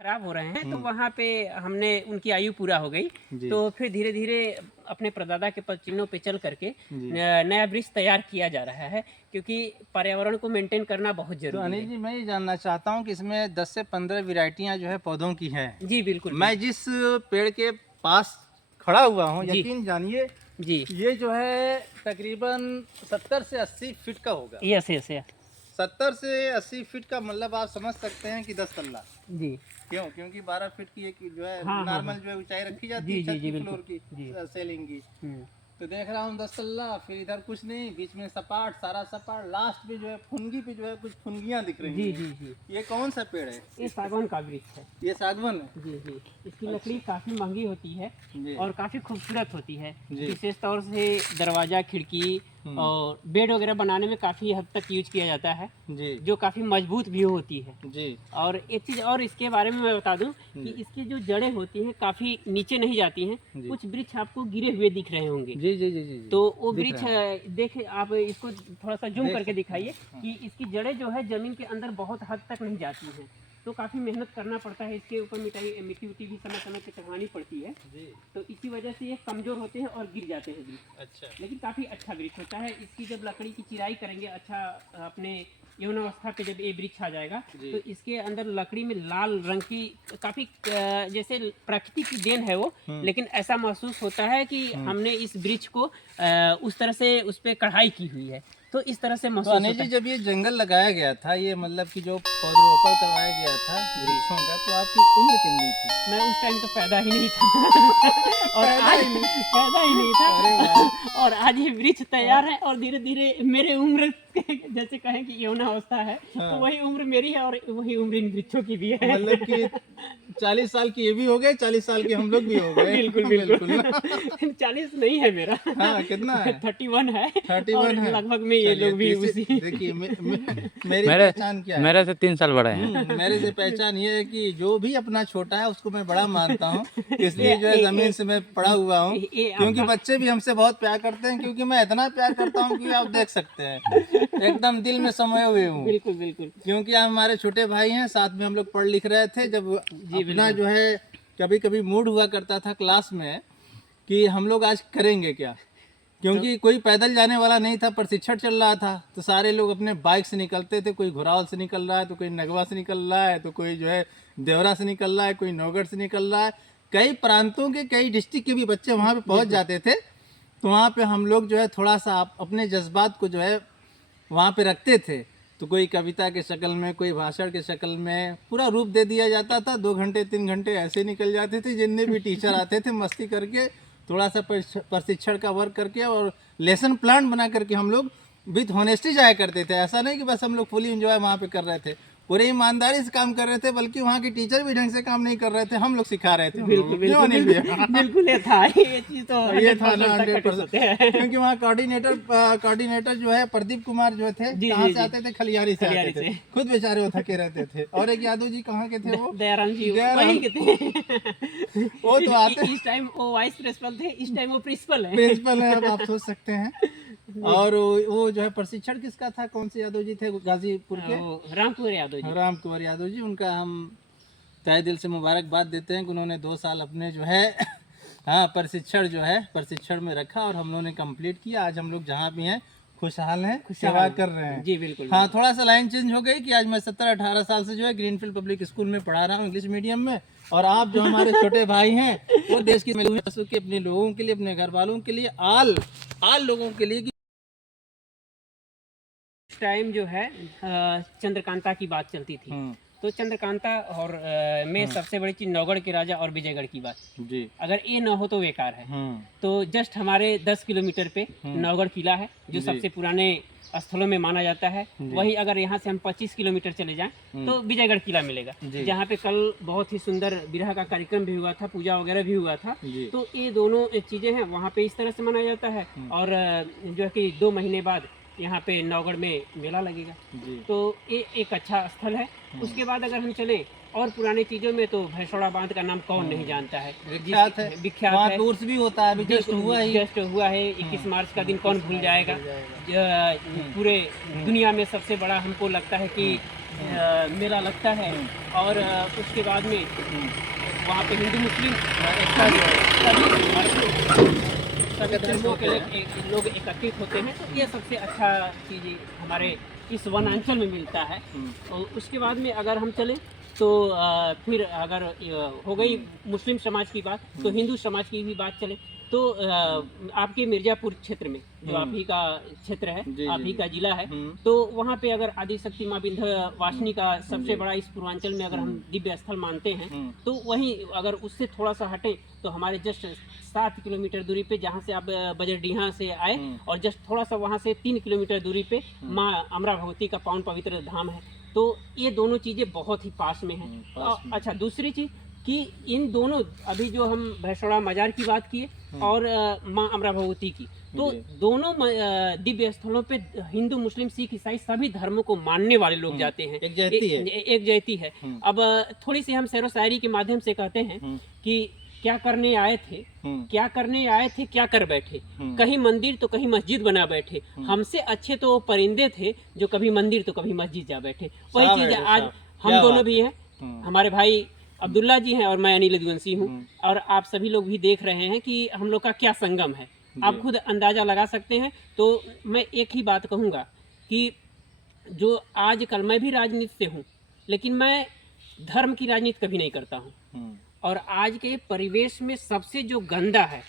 खराब हो रहे हैं, तो वहाँ पे हमने उनकी आयु पूरा हो गई, तो फिर धीरे धीरे अपने परदादा के चिन्हों पे चल करके नया वृक्ष तैयार किया जा रहा है, क्योंकि पर्यावरण को मेंटेन करना बहुत तो जरूरी अनिल है। जी, मैं ये जानना चाहता हूँ कि इसमें 10 से 15 वैरायटियाँ जो है पौधों की हैं। जी बिल्कुल। मैं जिस पेड़ के पास खड़ा हुआ हूँ, जी यकीन जानिए, जी। ये जो है तकरीबन 70 से 80 फीट का होगा। Yes yes yes. 70 से 80 फीट का मतलब आप समझ सकते हैं कि 10 तल्ला। जी। क्यों? क्योंकि 12 फीट की एक जो है हाँ हाँ नॉर्मल हाँ। जो है ऊंचाई रखी जाती जी है जी छत जी की, बिल्कुल। फ्लोर की, जी। सेलिंग की। तो देख रहा हूँ 10 तल्ला, फिर इधर कुछ नहीं, बीच में सपाट, सारा सपाट, लास्ट पे जो है फुनगी पे जो है कुछ फुनगियाँ दिख रही जी हैं। जी जी। ये कौन सा पेड़ है? ये सागवान का वृक्ष है। ये सागवान है। जी जी। इसकी लकड़ी काफ़ी महंगी होती है जी और काफ़ी खूबसूरत होती है। जी। विशेष तौर से दरवाज़ा, खिड़की और बेड वगैरह बनाने में काफ़ी हद तक यूज किया जाता है, जी जो काफ़ी मजबूत भी होती है। जी और एक चीज़ और इसके बारे में मैं बता दूं कि इसकी जो जड़ें होती हैं काफ़ी नीचे नहीं जाती हैं। जी। कुछ वृक्ष आपको गिरे हुए दिख रहे होंगे। जी जी जी जी जी। तो वो दिख वृक्ष रहा है। देख आप इसको थोड़ा सा जूम देख करके सकते दिखाइए हैं। कि इसकी जड़ें जो है ज़मीन के अंदर बहुत हद तक नहीं जाती हैं, तो काफ़ी मेहनत करना पड़ता है। इसके ऊपर मिट्टी उट्टी भी समय समय पे चढ़वानी पड़ती है, जी। तो इसी वजह से ये कमज़ोर होते हैं और गिर जाते हैं वृक्ष। अच्छा। लेकिन काफ़ी अच्छा वृक्ष होता है। इसकी जब लकड़ी की चिराई करेंगे, अच्छा अपने यौनावस्था पे जब ये वृक्ष आ जाएगा, तो इसके अंदर लकड़ी में लाल रंग की काफ़ी जैसे प्रकृति की देन है वो, लेकिन ऐसा महसूस होता है कि हमने इस वृक्ष को उस तरह से उस पर कढ़ाई की हुई है, तो इस तरह से तो महसूस अनिल होता जी, है। जब ये जंगल लगाया गया था, ये मतलब कि जो पौधरोपण करवाया गया था वृक्षों का, तो आपकी उम्र कितनी थी? मैं उस टाइम तो पैदा ही नहीं था और आज पैदा ही नहीं अरे था वाह! और आज ये वृक्ष तैयार है और धीरे धीरे मेरे उम्र जैसे कहें कि यौना अवस्था है, तो वही उम्र मेरी है और वही उम्र इन वृक्षों की भी है। मतलब कि 40 साल की ये भी हो गए, 40 साल के हम लोग भी हो गए। बिल्कुल बिल्कुल। 40 नहीं है मेरा। हाँ, कितना है? 31 है। 31 और है। लगभग में ये लोग भी उसी। देखिए मेरी पहचान क्या है? मेरे से 3 साल बड़े हैं। मेरे से पहचान ये है कि जो भी अपना छोटा है उसको मैं बड़ा मानता हूँ, इसलिए जो है जमीन से मैं पड़ा हुआ हूँ, क्योंकि बच्चे भी हमसे बहुत प्यार करते हैं, क्योंकि मैं इतना प्यार करता हूँ कि आप देख सकते हैं, एकदम दिल में समाये हुए हूँ। बिल्कुल बिल्कुल। क्योंकि आप हमारे छोटे भाई हैं, साथ में हम लोग पढ़ लिख रहे थे, जब अपना जो है कभी कभी मूड हुआ करता था क्लास में कि हम लोग आज करेंगे क्या, क्योंकि कोई पैदल जाने वाला नहीं था, प्रशिक्षण चल रहा था, तो सारे लोग अपने बाइक से निकलते थे, कोई घुरावल से निकल रहा है, तो कोई नगवा से निकल रहा है, तो कोई जो है देवरा से निकल रहा है, कोई नौगढ़ से निकल रहा है, कई प्रांतों के, कई डिस्ट्रिक्ट के भी बच्चे वहाँ पे पहुँच जाते थे। तो वहाँ पे हम लोग जो है थोड़ा सा अपने जज्बात को जो है वहाँ पे रखते थे, तो कोई कविता के शक्ल में, कोई भाषण के शक्ल में पूरा रूप दे दिया जाता था। 2 घंटे 3 घंटे ऐसे निकल जाते थे, जितने भी टीचर आते थे मस्ती करके, थोड़ा सा प्रशिक्षण का वर्क करके और लेसन प्लान बना करके हम लोग विथ होनेस्टी जाया करते थे। ऐसा नहीं कि बस हम लोग फुली एंजॉय वहाँ पे कर रहे थे, पूरे ईमानदारी से काम कर रहे थे, बल्कि वहाँ के टीचर भी ढंग से काम नहीं कर रहे थे, हम लोग सिखा रहे थे। बिल्कुल बिल्कुल ये था, ये चीज तो ये था ना 100%। क्योंकि वहाँ कोऑर्डिनेटर जो है प्रदीप कुमार जो थे, कहाँ से आते थे? खलियारी से आते थे, खुद बेचारे वो थके रहते थे। और एक यादव जी कहाँ के थे? वो दयाराम जी वहीं के थे। वो तो आते, इस टाइम वो वाइस प्रिंसिपल थे, इस टाइम वो प्रिंसिपल है। प्रिंसिपल है, अब आप सोच सकते हैं। और वो जो है प्रशिक्षण किसका था? कौन से यादव जी थे? गाजीपुर के राम कुंवर यादव जी। राम कुंवर यादव जी, उनका हम तहे दिल से मुबारकबाद देते हैं कि उन्होंने 2 साल अपने जो है हाँ प्रशिक्षण में रखा और हम लोगों ने कंप्लीट किया। आज हम लोग जहाँ भी हैं खुशहाल हैं, सेवा कर रहे हैं। जी बिल्कुल। हाँ, थोड़ा सा लाइन चेंज हो गई कि आज मैं 17-18 साल से जो है ग्रीनफील्ड पब्लिक स्कूल में पढ़ा रहा हूँ, इंग्लिश मीडियम में, और आप जो हमारे छोटे भाई हैं वो देश की के अपने लोगों के लिए, अपने घर वालों के लिए, आल लोगों के लिए। टाइम जो है चंद्रकांता की बात चलती थी, तो चंद्रकांता और में सबसे बड़ी चीज नौगढ़ के राजा और विजयगढ़ की बात जी, अगर ये न हो तो बेकार है। तो जस्ट हमारे 10 किलोमीटर पे नौगढ़ किला है, जो सबसे पुराने स्थलों में माना जाता है। वही अगर यहाँ से हम 25 किलोमीटर चले जाएं तो विजयगढ़ किला मिलेगा, जहाँ पे कल बहुत ही सुंदर विरह का कार्यक्रम भी हुआ था, पूजा वगैरह भी हुआ था। तो ये दोनों चीजें हैं, वहाँ पे इस तरह से माना जाता है। और जो है कि 2 महीने बाद यहाँ पे नौगढ़ में मेला लगेगा, तो ये एक अच्छा स्थल है। उसके बाद अगर हम चले और पुरानी चीजों में, तो भैंसवाड़ा बांध का नाम कौन नहीं जानता है, विख्यात है। टूर्स भी होता है, जस्ट हुआ है 21 मार्च का दिन, कौन भूल जाएगा। पूरे दुनिया में सबसे बड़ा हमको लगता है कि मेला लगता है। और उसके बाद में वहाँ पे हिंदू मुस्लिम एकता जो है सभी धर्मों के लोग एकत्रित होते हैं। तो ये सबसे अच्छा चीज़ हमारे इस वनांचल में मिलता है। और उसके बाद में अगर हम चलें तो फिर अगर हो गई मुस्लिम समाज की बात, तो हिंदू समाज की भी बात चले तो आपके मिर्ज़ापुर क्षेत्र में जो आप ही का क्षेत्र है, आप ही का जिला है, तो वहाँ पे अगर आदिशक्ति माँ विंध्यवासिनी का सबसे बड़ा इस पूर्वांचल में अगर हम दिव्य स्थल मानते हैं, तो वहीं अगर उससे थोड़ा सा हटें तो हमारे जस्ट 7 किलोमीटर दूरी पे, जहाँ से आप बजरडीहा से आए और जस्ट थोड़ा सा वहाँ से 3 किलोमीटर दूरी पे माँ अमरा भगवती का पावन पवित्र धाम है। तो ये दोनों चीज़ें बहुत ही पास में हैं। अच्छा, दूसरी चीज़ कि इन दोनों, अभी जो हम भैंसवाड़ा मजार की बात किए और माँ अमरा भगवती की, तो दोनों दिव्य स्थलों पे हिंदू मुस्लिम सिख ईसाई सभी धर्मों को मानने वाले लोग जाते हैं। एक जयती है। अब थोड़ी सी हम सैरो शायरी के माध्यम से कहते हैं कि क्या करने आए थे, क्या करने आए थे, क्या कर बैठे, कहीं मंदिर तो कहीं मस्जिद बना बैठे, हमसे अच्छे तो वो परिंदे थे जो कभी मंदिर तो कभी मस्जिद जा बैठे। वही चीज आज हम दोनों भी हैं, हमारे भाई अब्दुल्ला जी हैं और मैं अनिल यदुवंशी हूँ, और आप सभी लोग भी देख रहे हैं कि हम लोग का क्या संगम है, आप खुद अंदाजा लगा सकते हैं। तो मैं एक ही बात कहूँगा कि जो आजकल मैं भी राजनीति से हूँ, लेकिन मैं धर्म की राजनीति कभी नहीं करता हूँ। और आज के परिवेश में सबसे जो गंदा है,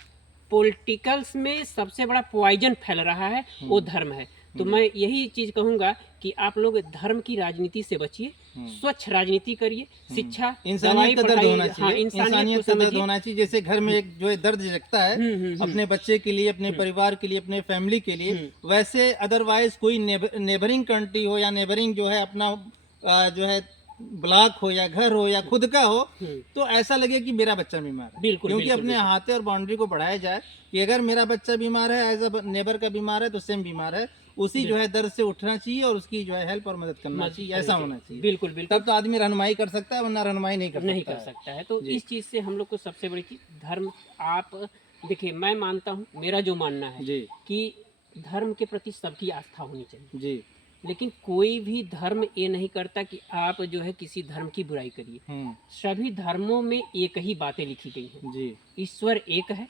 पॉलिटिकल्स में सबसे बड़ा पॉइजन फैल रहा है, वो धर्म है। तो मैं यही चीज कहूंगा कि आप लोग धर्म की राजनीति से बचिए, स्वच्छ राजनीति करिए, शिक्षा, इंसानियत का दर्द होना चाहिए। इंसानियत का दर्द होना चाहिए। जैसे घर में एक जो है दर्द जगता है अपने बच्चे के लिए, अपने परिवार के लिए, अपने फैमिली के लिए, वैसे अदरवाइज कोई नेबरिंग कंट्री हो या नेबरिंग जो है अपना जो है ब्लॉक हो या घर हो या खुद का हो, तो ऐसा लगे कि मेरा बच्चा बीमार है। बिल्कुल, क्योंकि अपने हाथे और बाउंड्री को बढ़ाया जाए कि अगर मेरा बच्चा बीमार है, एज अ नेबर का बीमार है, तो सेम बीमार है, उसी जो है दर्द से उठना चाहिए और उसकी जो है हेल्प और मदद करना चाहिए। ऐसा होना चाहिए। बिल्कुल बिल्कुल, तब तो आदमी रहनुमाई कर सकता है, वरना रहनुमाई नहीं कर सकता है। तो इस चीज से हम लोग को सबसे बड़ी चीज धर्म, आप देखिए, मैं मानता हूँ, मेरा जो मानना है कि धर्म के प्रति सबकी आस्था होनी चाहिए जी, लेकिन कोई भी धर्म ये नहीं करता कि आप जो है किसी धर्म की बुराई करिए। सभी धर्मों में एक ही बातें लिखी गई हैं जी, ईश्वर एक है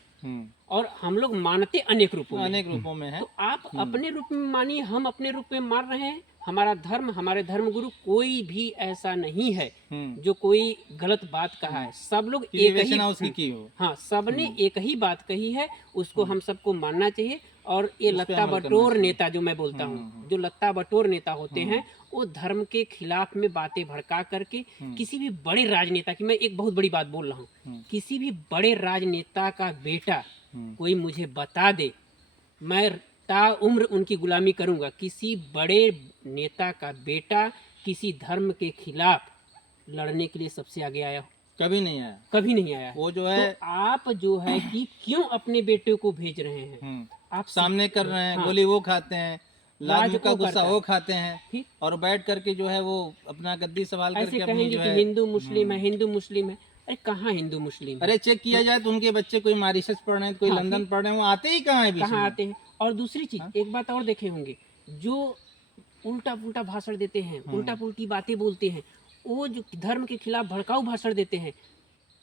और हम लोग मानते अनेक रूपों में हैं। तो आप अपने रूप में मानिए, हम अपने रूप में मान रहे हैं। हमारा धर्म, हमारे धर्म गुरु कोई भी ऐसा नहीं है जो कोई गलत बात कहा है। सब लोग एक ही, हाँ, सबने एक ही बात कही है, उसको हम सबको मानना चाहिए। और ये लत्ता बटोर नेता जो मैं बोलता हूँ, जो लत्ता बटोर नेता होते हैं, वो धर्म के खिलाफ में बातें भड़का करके किसी भी बड़े राजनेता की, मैं एक बहुत बड़ी बात बोल रहा हूँ, किसी भी बड़े राजनेता का बेटा कोई मुझे बता दे, मैं ता उम्र उनकी गुलामी करूंगा। किसी बड़े नेता का बेटा किसी धर्म के खिलाफ लड़ने के लिए सबसे आगे आया? कभी नहीं आया, कभी नहीं आया। वो जो है, तो आप जो है कि क्यों अपने बेटे को भेज रहे हैं, आप सामने कर रहे हैं, गोली वो खाते हैं, लाज का गुस्सा वो खाते हैं, और बैठ करके जो है वो अपना गद्दी सवाल करके कहेंगे कि हिंदू मुस्लिम है, हिंदू मुस्लिम है। अरे कहाँ हिंदू मुस्लिम? अरे चेक किया जाए तो उनके बच्चे कोई मॉरिशस पढ़ रहे हैं, कोई लंदन पढ़ रहे हैं, वो आते ही कहाँ है, कहाँ आते हैं। और दूसरी चीज, एक बात और देखे होंगे, जो उल्टा पुल्टा भाषण देते हैं, उल्टा पुल्टी बातें बोलते हैं, वो जो धर्म के खिलाफ भड़काऊ भाषण देते हैं,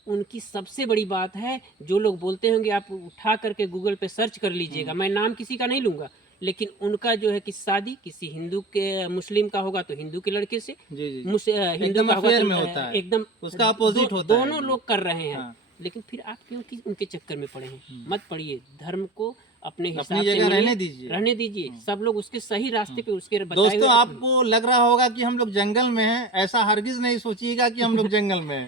उनकी सबसे बड़ी बात है, जो लोग बोलते होंगे, आप उठा करके गूगल पे सर्च कर लीजिएगा, मैं नाम किसी का नहीं लूंगा, लेकिन उनका जो है कि शादी किसी हिंदू के मुस्लिम का होगा तो हिंदू के लड़के से, हिंदू का होगा तो एकदम उसका अपोजिट होता है, दोनों लोग कर रहे हैं। लेकिन फिर आप क्यों उनके चक्कर में पड़े हैं? मत पड़िए, धर्म को अपने हिसाब से रहने दीजिए। सब लोग उसके सही रास्ते पे, उसके दोस्तों, आपको लग रहा होगा कि हम लोग जंगल में हैं, ऐसा हरगिज नहीं सोचिएगा कि हम लोग जंगल में हैं।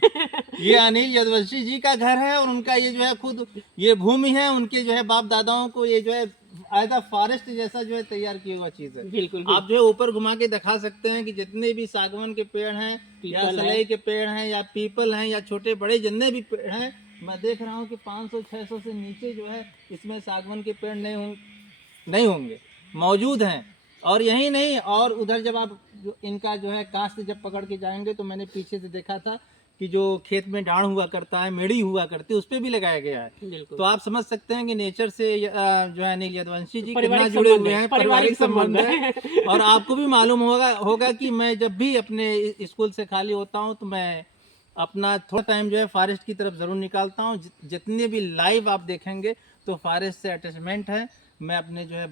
ये अनिल यदुवंशी जी का घर है और उनका ये जो है खुद ये भूमि है, उनके जो है बाप दादाओं को ये जो है आयदा फॉरेस्ट जैसा जो है तैयार किया हुआ चीज है। बिल्कुल, आप जो है ऊपर घुमा के दिखा सकते हैं कि जितने भी सागवान के पेड़ हैं या सलाई के पेड़ हैं या पीपल हैं या छोटे बड़े जितने भी पेड़ हैं, मैं देख रहा हूँ कि 500-600 से नीचे जो है इसमें सागवान के पेड़ नहीं होंगे, मौजूद हैं। और यही नहीं, और उधर जब आप इनका जो है कास्ट जब पकड़ के जाएंगे तो मैंने पीछे से देखा था कि जो खेत में डांड हुआ करता है, मेड़ी हुआ करती है, उस पे भी लगाया गया है। बिल्कुल। तो आप समझ सकते हैं कि नेचर से जो है अनिल यदुवंशी जी कितना पारिवारिक जुड़े संबंध हुए है, हैं, पारिवारिक पारिवारिक संबंध संबंध है। और आपको भी मालूम होगा कि मैं जब भी अपने स्कूल से खाली होता हूँ तो मैं अपना थोड़ा टाइम जो है फॉरेस्ट की तरफ ज़रूर निकालता हूँ। जितने भी लाइव आप देखेंगे तो फॉरेस्ट से अटैचमेंट है। मैं अपने जो है